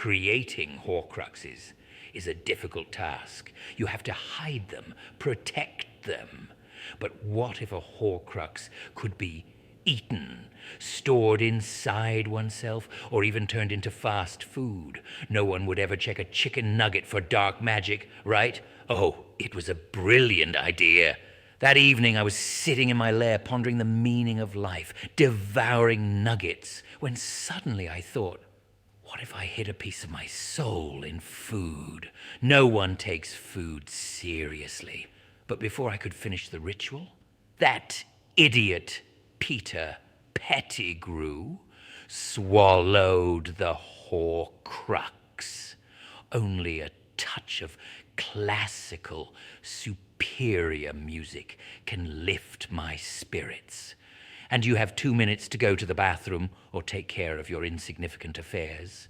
Creating Horcruxes is a difficult task. You have to hide them, protect them. But what if a Horcrux could be eaten, stored inside oneself, or even turned into fast food? No one would ever check a chicken nugget for dark magic, right? Oh, it was a brilliant idea. That evening I was sitting in my lair pondering the meaning of life, devouring nuggets, when suddenly I thought, what if I hid a piece of my soul in food? No one takes food seriously. But before I could finish the ritual, that idiot Peter Pettigrew swallowed the Horcrux. Only a touch of classical, superior music can lift my spirits. And you have 2 minutes to go to the bathroom or take care of your insignificant affairs.